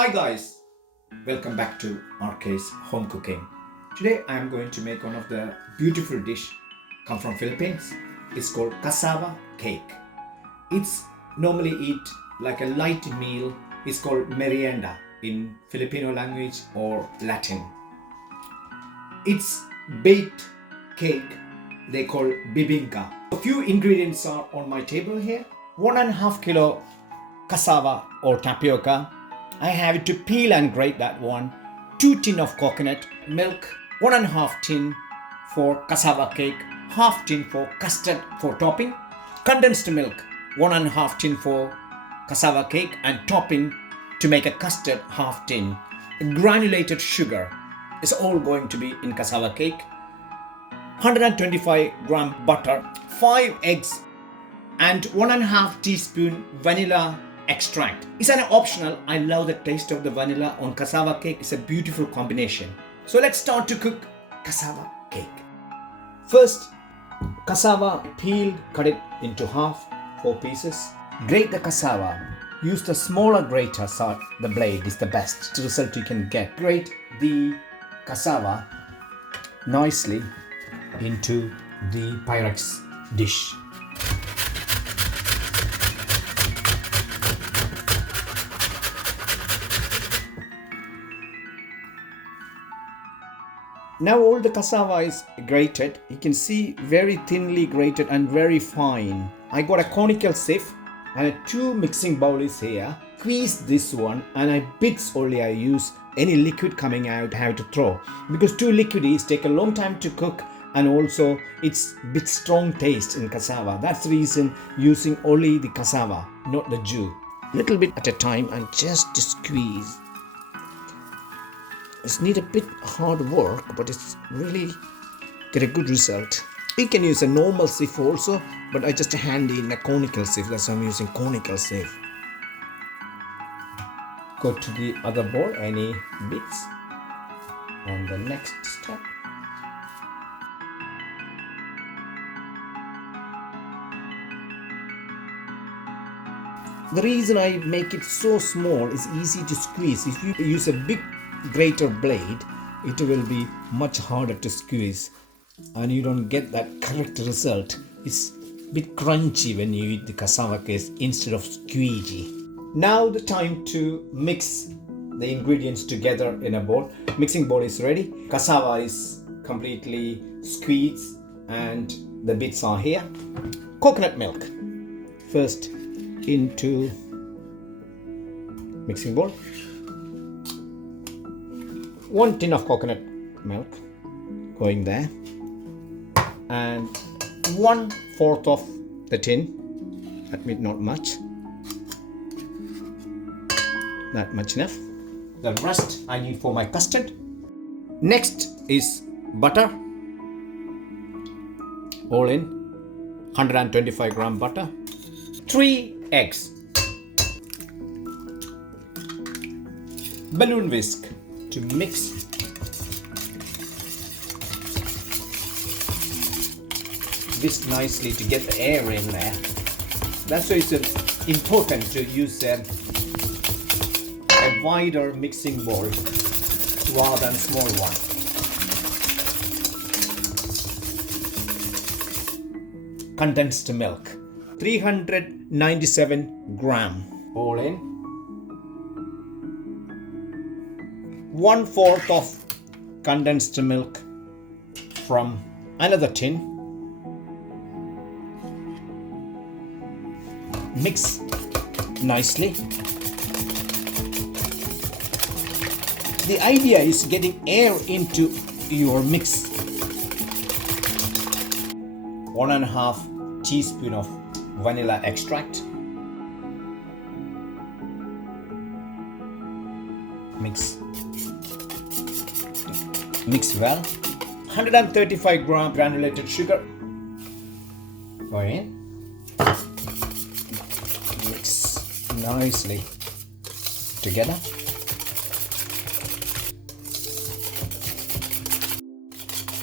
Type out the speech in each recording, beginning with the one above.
Hi guys, welcome back to RK's Home Cooking. Today I am going to make one of the beautiful dish come from Philippines. It's called cassava cake. It's normally eat like a light meal. It's called merienda in Filipino language or Latin. It's baked cake they call bibingka. A few ingredients are on my table here. 1.5 kilo cassava or tapioca. I have to peel and grate that one. 2 tin of coconut milk. 1.5 tin for cassava cake. Half tin for custard for topping. Condensed milk. 1.5 tin for cassava cake and topping to make a custard half tin. Granulated sugar is all going to be in cassava cake. 125 gram butter. 5 eggs and 1.5 teaspoon vanilla extract. It's an optional. I love the taste of the vanilla on cassava cake. It's a beautiful combination. So let's start to cook cassava cake. First, cassava peeled, cut it into half, 4 pieces. Grate the cassava. Use the smaller grater, so the blade is the best result you can get. Grate the cassava nicely into the Pyrex dish. Now all the cassava is grated. You can see very thinly grated and very fine. I got a conical sieve and 2 mixing bowls here. Squeeze this one and bits only I use. Any liquid coming out I have to throw because too liquidy take a long time to cook and also it's bit strong taste in cassava. That's the reason using only the cassava, not the jus. Little bit at a time and just squeeze. It's need a bit hard work, but it's really get a good result. You can use a normal sieve also, but I just handy in a conical sieve. That's why I'm using conical sieve. Go to the other bowl, any bits, and the next step. The reason I make it so small is easy to squeeze. If you use a big grater blade, it will be much harder to squeeze and you don't get that correct result. It's a bit crunchy when you eat the cassava cake instead of squeezy. Now the time to mix the ingredients together in a bowl. Mixing bowl is ready. Cassava is completely squeezed and the bits are here. Coconut milk first into mixing bowl. 1 tin of coconut milk going there and 1/4 of the tin, admit not much, not much enough. The rest I need for my custard. Next is butter, all in 125 gram butter, 3 eggs, balloon whisk to mix this nicely to get the air in there. That's why it's important to use a wider mixing bowl rather than small one. Condensed milk, 397 gram, all in. 1/4 of condensed milk from another tin. Mix nicely. The idea is getting air into your mix. 1.5 teaspoon of vanilla extract. Mix well. 135 gram granulated sugar. Go in. Mix nicely together.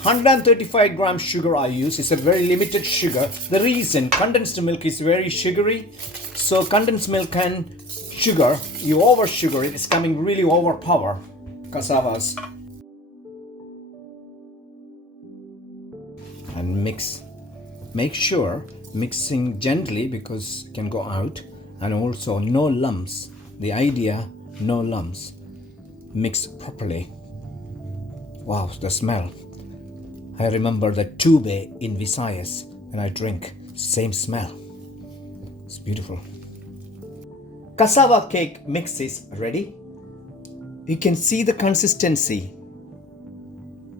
135 gram sugar I use. It's a very limited sugar. The reason condensed milk is very sugary, so condensed milk can sugar, you over sugar it, it's coming really overpower cassavas. And mix. Make sure mixing gently because it can go out, and also no lumps. The idea, no lumps. Mix properly. Wow, the smell. I remember the tube in Visayas when I drink. Same smell. It's beautiful. Cassava cake mix is ready. You can see the consistency.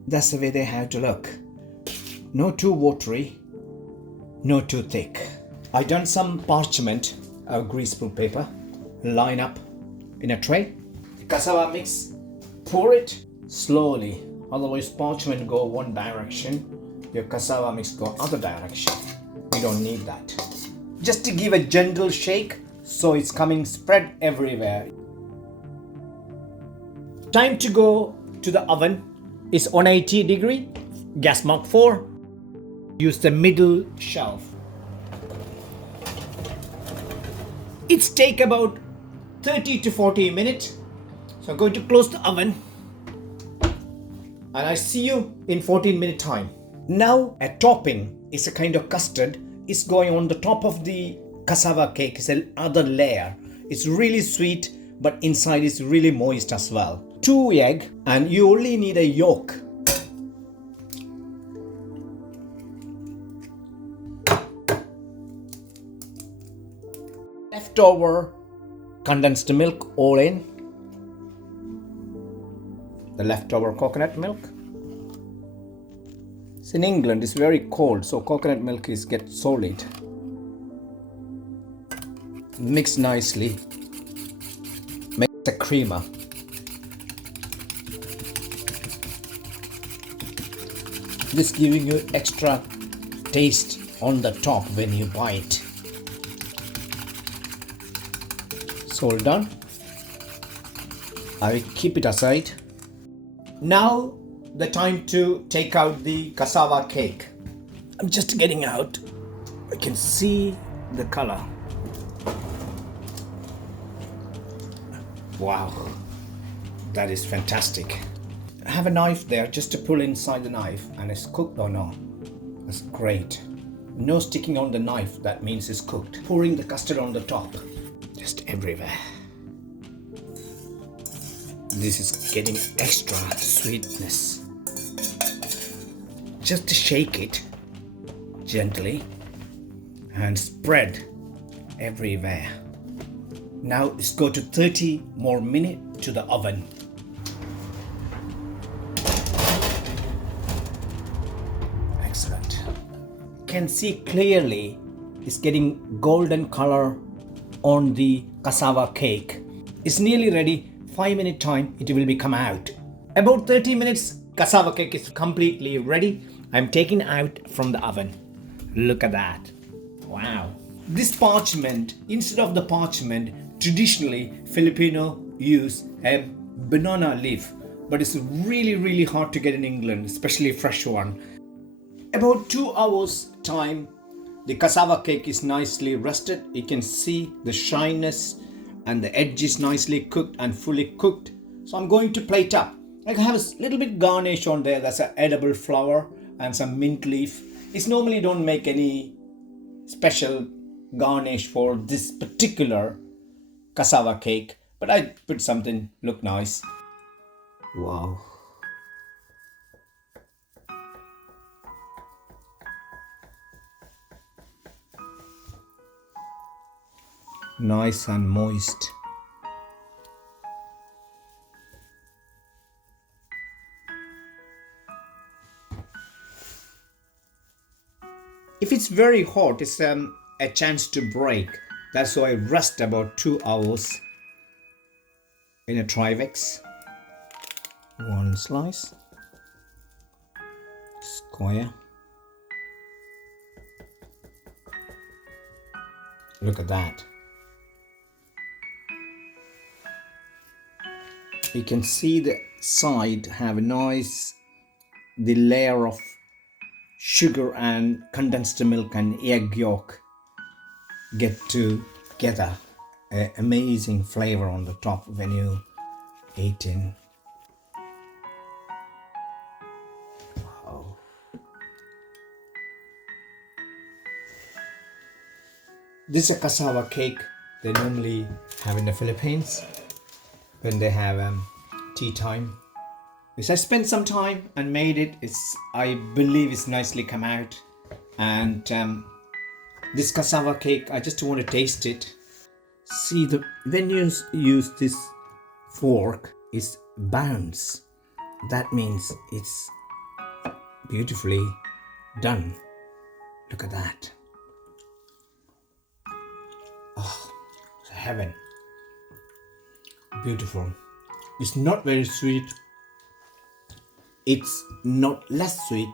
That's the way they have to look. No too watery, no too thick. I done some parchment, greaseproof paper, line up in a tray. Cassava mix, pour it slowly. Otherwise parchment go one direction, your cassava mix go other direction. You don't need that. Just to give a gentle shake so it's coming spread everywhere. Time to go to the oven. It's 180 degree, gas mark 4. Use the middle shelf. It's take about 30 to 40 minutes. So I'm going to close the oven. And I see you in 14-minute time. Now a topping is a kind of custard. It's going on the top of the cassava cake. It's another layer. It's really sweet, but inside is really moist as well. 2 eggs, and you only need a yolk. Leftover condensed milk all in. The leftover coconut milk. It's in England, it's very cold, so coconut milk is get solid. Mix nicely. Make a creamer. This giving you extra taste on the top when you bite. It's all done. I will keep it aside. Now the time to take out the cassava cake. I'm just getting out. I can see the color. Wow, that is fantastic. I have a knife there just to pull inside the knife, and it's cooked or no. That's great. No sticking on the knife, that means it's cooked. Pouring the custard on the top, just everywhere. This is getting extra sweetness. Just shake it gently and spread everywhere. Now let's go to 30 more minutes to the oven. Excellent. Can see clearly it's getting golden color on the cassava cake. It's nearly ready. 5-minute time it will be come out. About 30 minutes cassava cake is completely ready. I'm taking out from the oven. Look at that. Wow. This parchment, instead of the parchment, traditionally Filipino use a banana leaf, but it's really hard to get in England, especially fresh one. About 2 hours time, the cassava cake is nicely rested. You can see the shyness and the edge is nicely cooked and fully cooked. So I'm going to plate up. I have a little bit garnish on there. That's an edible flower and some mint leaf. It's normally don't make any special garnish for this particular cassava cake, but I put something look nice. Wow. Nice and moist. If it's very hot, it's a chance to break. That's why I rest about 2 hours in a Trivex. One slice. Square. Look at that. You can see the side have a nice, the layer of sugar and condensed milk and egg yolk get together. an amazing flavor on the top when you eat in. Wow. This is a cassava cake they normally have in the Philippines when they have tea time. Which I spent some time and made it. I believe it's nicely come out. And this cassava cake, I just want to taste it. See, when you use this fork, it bounce. That means it's beautifully done. Look at that. Oh, it's heaven. Beautiful. It's not very sweet. It's not less sweet.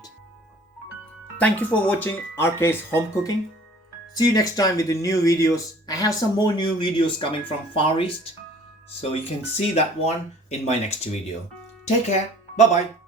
Thank you for watching RK's home cooking. See you next time with the new videos. I have some more new videos coming from Far East, so you can see that one in my next video. Take care. Bye bye.